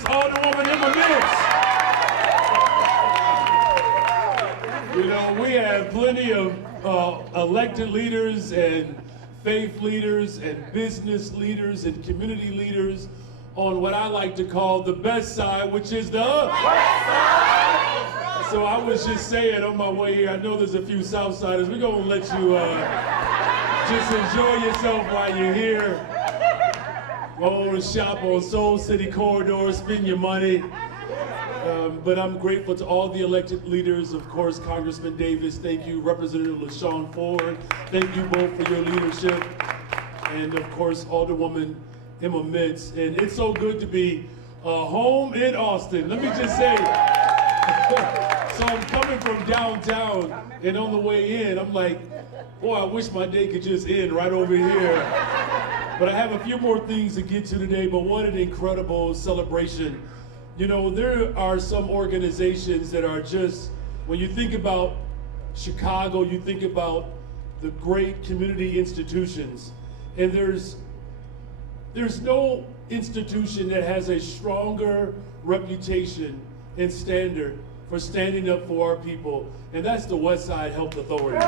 Miss Alderwoman Emma Mills. You know, we have plenty of elected leaders and faith leaders and business leaders and community leaders on what I like to call the best side, which is the west side. So I was just saying on my way here, I know there's a few Southsiders. We're gonna let you just enjoy yourself while you're here. Go to shop on Soul City Corridor, spend your money. But I'm grateful to all the elected leaders, of course, Congressman Davis, thank you, Representative LaShawn Ford, thank you both for your leadership, and of course, Alderwoman Emma Mitts. And it's so good to be home in Austin. Let me just say, so I'm coming from downtown, and on the way in, I'm like, boy, I wish my day could just end right over here. But I have a few more things to get to today, but what an incredible celebration. You know, there are some organizations that are just, when you think about Chicago, you think about the great community institutions, and there's no institution that has a stronger reputation and standard for standing up for our people, and that's the Westside Health Authority.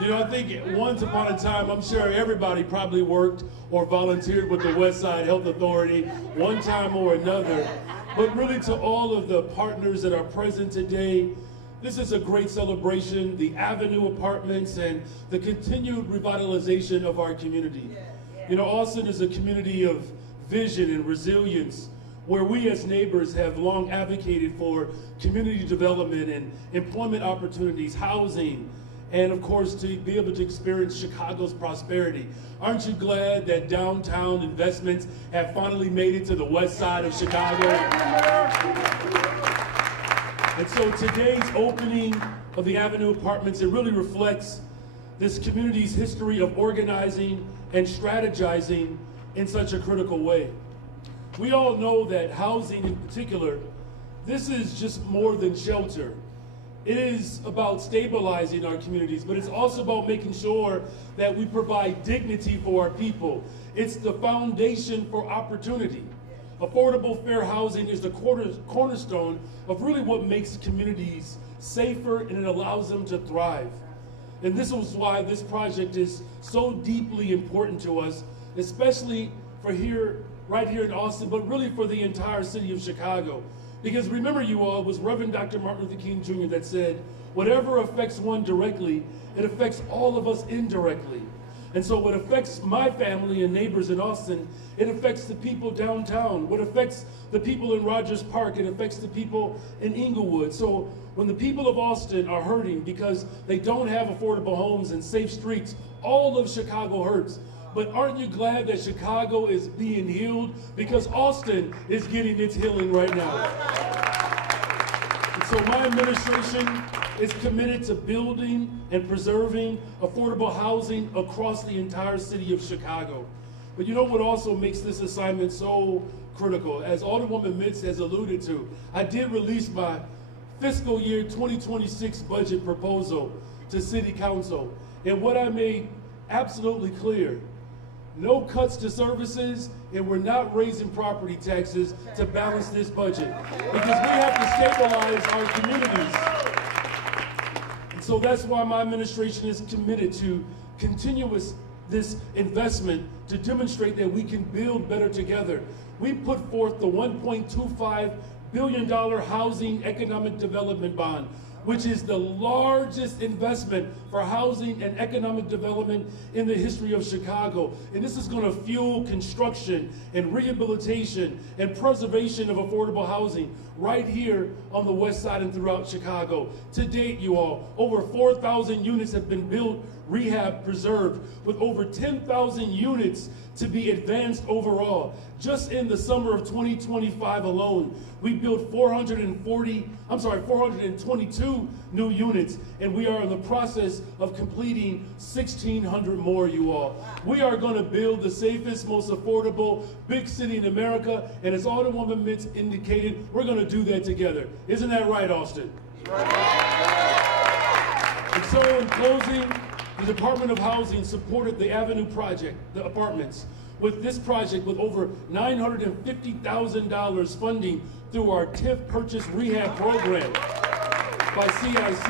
You know, I think once upon a time, I'm sure everybody probably worked or volunteered with the Westside Health Authority one time or another. But really, to all of the partners that are present today, this is a great celebration, the Avenue Apartments and the continued revitalization of our community. You know, Austin is a community of vision and resilience, where we as neighbors have long advocated for community development and employment opportunities, housing, and of course, to be able to experience Chicago's prosperity. Aren't you glad that downtown investments have finally made it to the west side of Chicago? And so today's opening of the Avenue Apartments, it really reflects this community's history of organizing and strategizing in such a critical way. We all know that housing in particular, this is just more than shelter. It is about stabilizing our communities, but it's also about making sure that we provide dignity for our people. It's the foundation for opportunity. Affordable, fair housing is the cornerstone of really what makes communities safer, and it allows them to thrive. And this is why this project is so deeply important to us, especially for right here in Austin, but really for the entire city of Chicago. Because remember, you all, it was Reverend Dr. Martin Luther King Jr. that said, whatever affects one directly, it affects all of us indirectly. And so what affects my family and neighbors in Austin, it affects the people downtown. What affects the people in Rogers Park, it affects the people in Inglewood. So when the people of Austin are hurting because they don't have affordable homes and safe streets, all of Chicago hurts. But aren't you glad that Chicago is being healed? Because Austin is getting its healing right now. And so my administration is committed to building and preserving affordable housing across the entire city of Chicago. But you know what also makes this assignment so critical? As Alderwoman Mitts has alluded to, I did release my fiscal year 2026 budget proposal to City Council. And what I made absolutely clear, no cuts to services, and we're not raising property taxes to balance this budget, because we have to stabilize our communities. And so that's why my administration is committed to continuous this investment to demonstrate that we can build better together. We put forth the $1.25 billion housing economic development bond, which is the largest investment for housing and economic development in the history of Chicago. And this is going to fuel construction and rehabilitation and preservation of affordable housing right here on the west side and throughout Chicago. To date, you all, over 4,000 units have been built, rehab, preserved, with over 10,000 units to be advanced overall. Just in the summer of 2025 alone, we built 422 new units, and we are in the process of completing 1,600 more, you all. We are going to build the safest, most affordable big city in America, and as Alderwoman Mitts indicated, we're going to do that together. Isn't that right, Austin? And so in closing, The Department of Housing supported the Avenue project, the apartments, with this project with over $950,000 funding through our TIF Purchase Rehab program by CIC,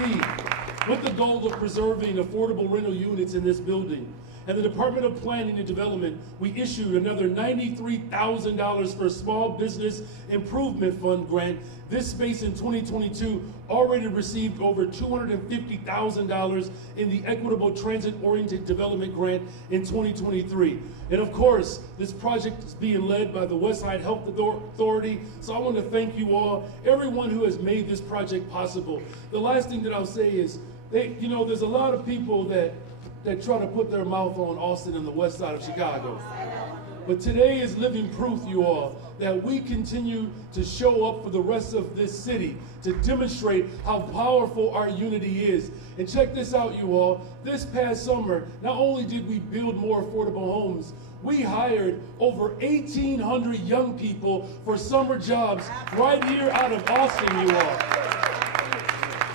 with the goal of preserving affordable rental units in this building. And the Department of Planning and Development, we issued another $93,000 for a Small Business Improvement Fund grant. This space in 2022 already received over $250,000 in the Equitable Transit-Oriented Development Grant in 2023. And of course, this project is being led by the Westside Health Authority. So I want to thank you all, everyone who has made this project possible. The last thing that I'll say is, there's a lot of people that try to put their mouth on Austin and the west side of Chicago. But today is living proof, you all, that we continue to show up for the rest of this city to demonstrate how powerful our unity is. And check this out, you all. This past summer, not only did we build more affordable homes, we hired over 1,800 young people for summer jobs right here out of Austin, you all.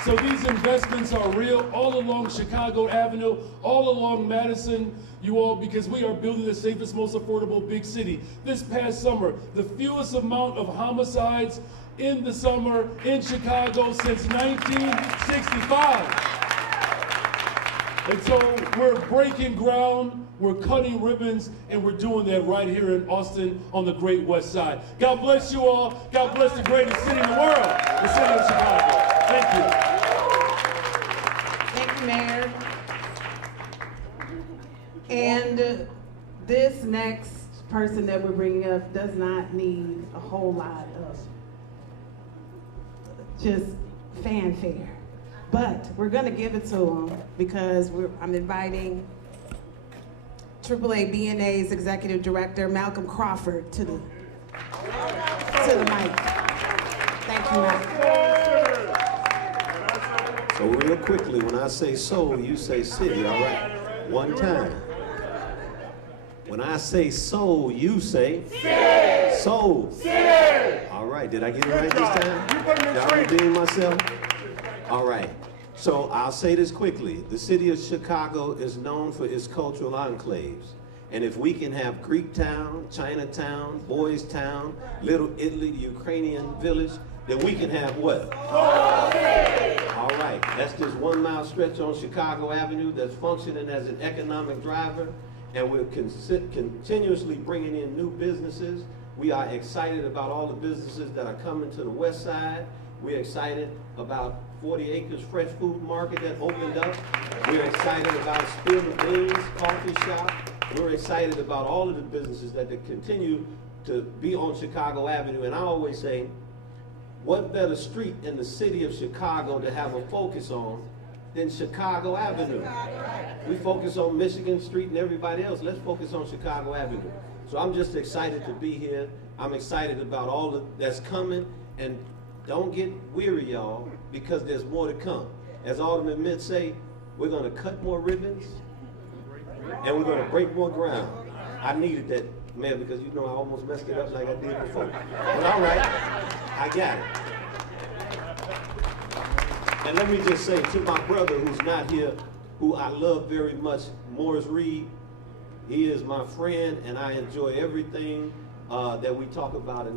So these investments are real all along Chicago Avenue, all along Madison, you all, because we are building the safest, most affordable big city. This past summer, the fewest amount of homicides in the summer in Chicago since 1965. And so we're breaking ground, we're cutting ribbons, and we're doing that right here in Austin on the Great West Side. God bless you all. God bless the greatest city in the world, the city of Chicago. Thank you. Mayor. And this next person that we're bringing up does not need a whole lot of just fanfare, but we're going to give it to him because I'm inviting AAA BNA's Executive Director Malcolm Crawford to the mic. Thank you, Malcolm. So real quickly, when I say soul, you say city, all right? One time. When I say soul, you say city. Soul. City. All right, did I get it right this time? Did I redeem myself? All right. So I'll say this quickly. The city of Chicago is known for its cultural enclaves. And if we can have Greektown, Chinatown, Boys Town, Little Italy, Ukrainian Village, then we can have what? All right, that's just 1 mile stretch on Chicago Avenue that's functioning as an economic driver, and we're continuously bringing in new businesses. We are excited about all the businesses that are coming to the west side. We're excited about 40 Acres Fresh Food Market that opened up. We're excited about Spill the Beans Coffee Shop. We're excited about all of the businesses that continue to be on Chicago Avenue. And I always say, what better street in the city of Chicago to have a focus on than Chicago Avenue? We focus on Michigan Street and everybody else. Let's focus on Chicago Avenue. So I'm just excited to be here. I'm excited about all that's coming. And don't get weary, y'all, because there's more to come. As Alderman Mitt say, we're going to cut more ribbons and we're going to break more ground. I needed that, man, because I almost messed it up like I did before. But all right, I got it. And let me just say to my brother who's not here, who I love very much, Morris Reed, he is my friend and I enjoy everything that we talk about in